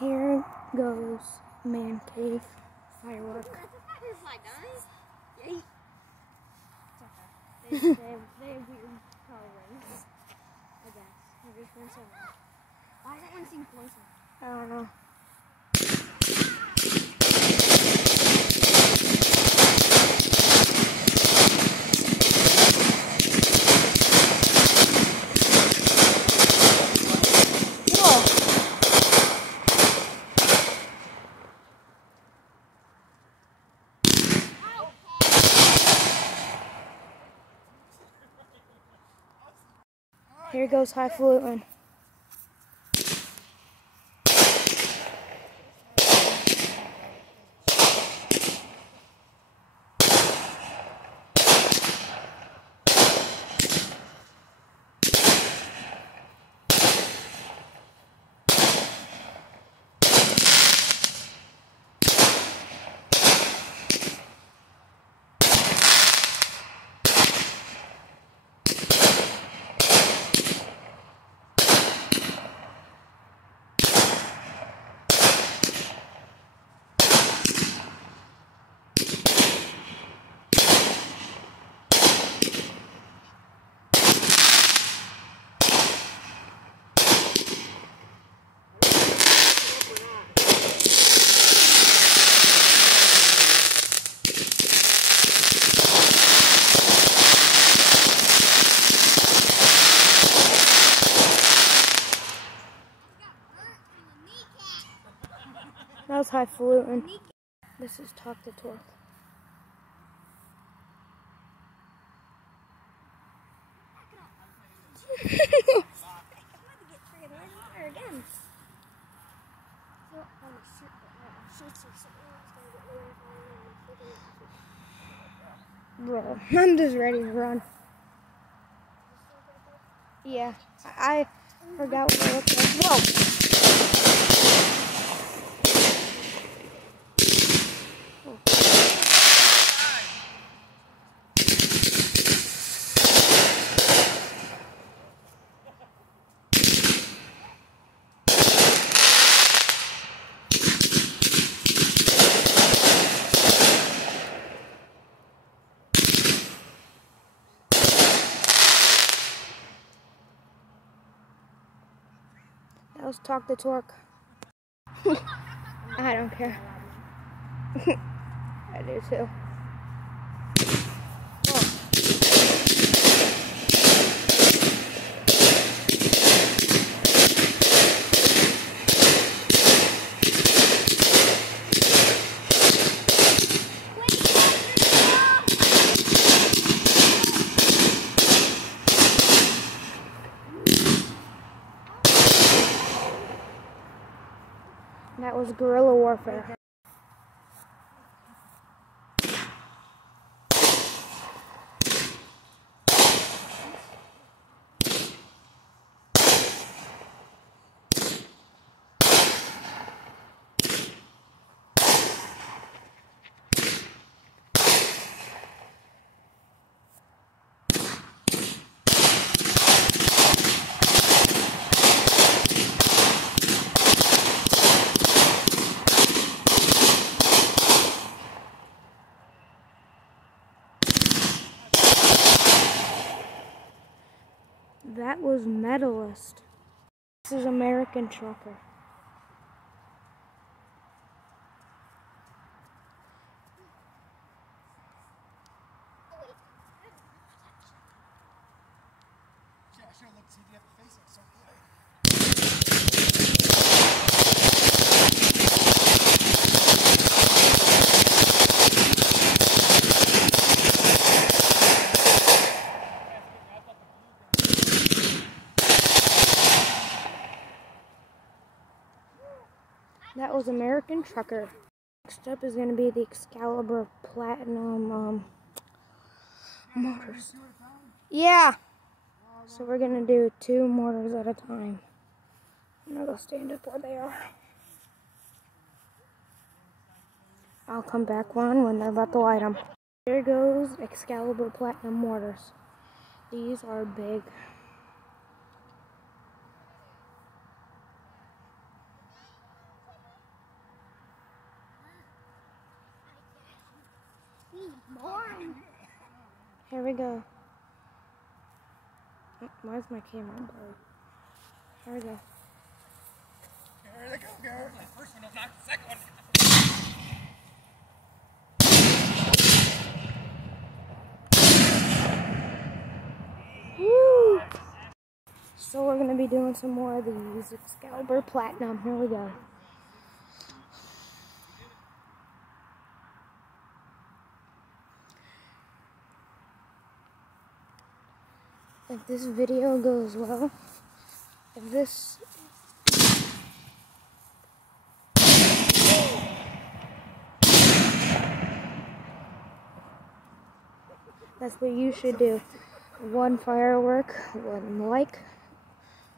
Here goes man cave firework. They have weird color rings, I guess. Maybe it's so much. Why does that one seem closer? I don't know. Here goes highfalutin. That was highfalutin. This is Talk the Torque. Bro, I'm just ready to run. Yeah, I forgot what it looked like. Whoa! That was Talk the Torque. I don't care. I do too. That was guerrilla warfare. That was Medalist. This is American Trucker. That was American Trucker. Next up is going to be the Excalibur Platinum motors. Yeah! So we're going to do 2 motors at a time. I'm going to go stand up where they are. I'll come back when they're about to light them. Here goes Excalibur Platinum mortars. These are big. Here we go. Oh, why is my camera blurry? Here we go. Here they go, Garrett. The first one will knock the second one. Woo! So we're gonna be doing some more of these Excalibur Platinum. Here we go. If this video goes well, if this that's what you should do. One firework, one like,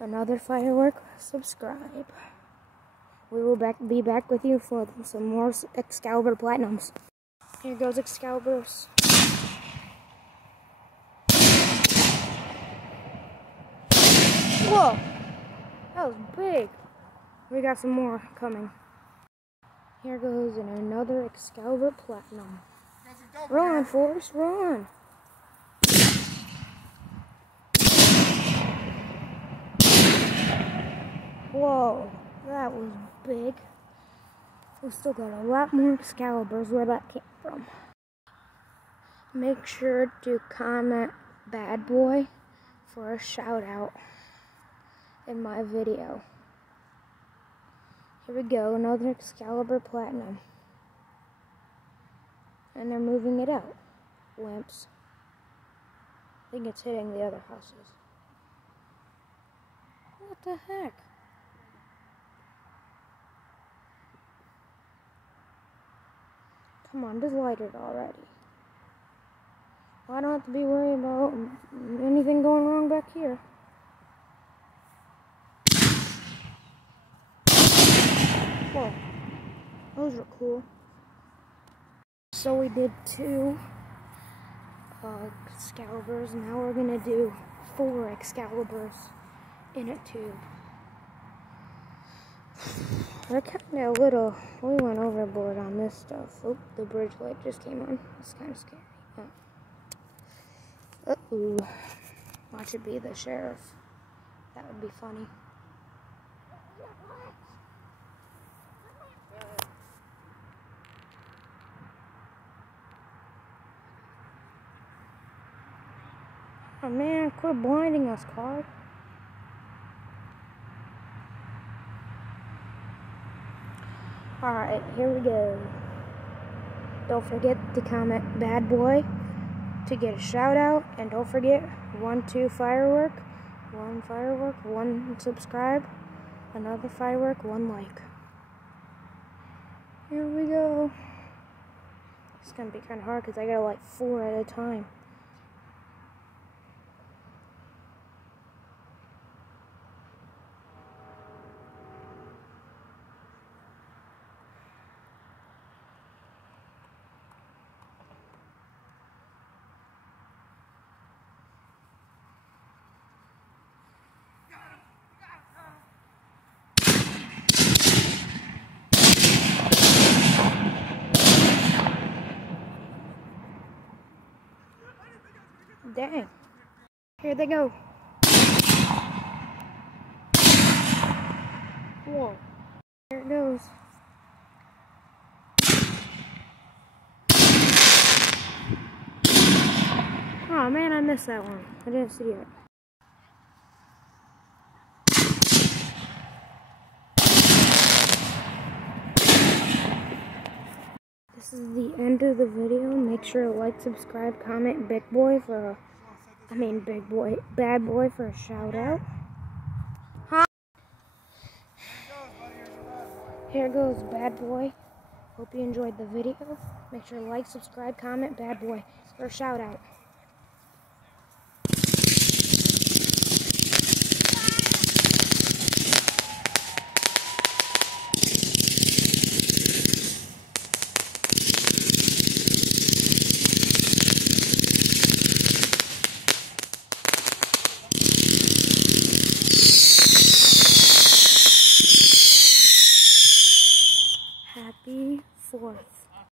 another firework, subscribe. We will be back with you for some more Excalibur Platinums. Here goes Excaliburs. Whoa! That was big. We got some more coming. Here goes another Excalibur Platinum. Run, Forrest, run! Whoa, that was big. We still got a lot more Excaliburs where that came from. Make sure to comment Bad Boy for a shout out in my video. Here we go, another Excalibur Platinum. And they're moving it out. Lamps. I think it's hitting the other houses. What the heck? Come on, just light it already. I don't have to be worried about anything going wrong back here. Whoa, those are cool. So we did 2 Excaliburs, now we're gonna do 4 Excaliburs in a tube. We're kind of we went overboard on this stuff. Oh, the bridge light just came on. It's kind of scary. Oh. Uh-oh. Watch it be the sheriff. That would be funny. Oh man, quit blinding us, car. Alright, here we go. Don't forget to comment Bad Boy to get a shout out. And don't forget 1, 2 firework, 1 firework, 1 subscribe, another firework, 1 like. Here we go. It's gonna be kind of hard because I gotta light 4 at a time. Dang. Here they go. Whoa. There it goes. Oh man, I missed that one. I didn't see it. This is the end of the video. Make sure to like, subscribe, comment Bad Boy for a shout out. Huh? Here goes Bad Boy. Hope you enjoyed the video. Make sure to like, subscribe, comment Bad Boy for a shout out. Happy 4th.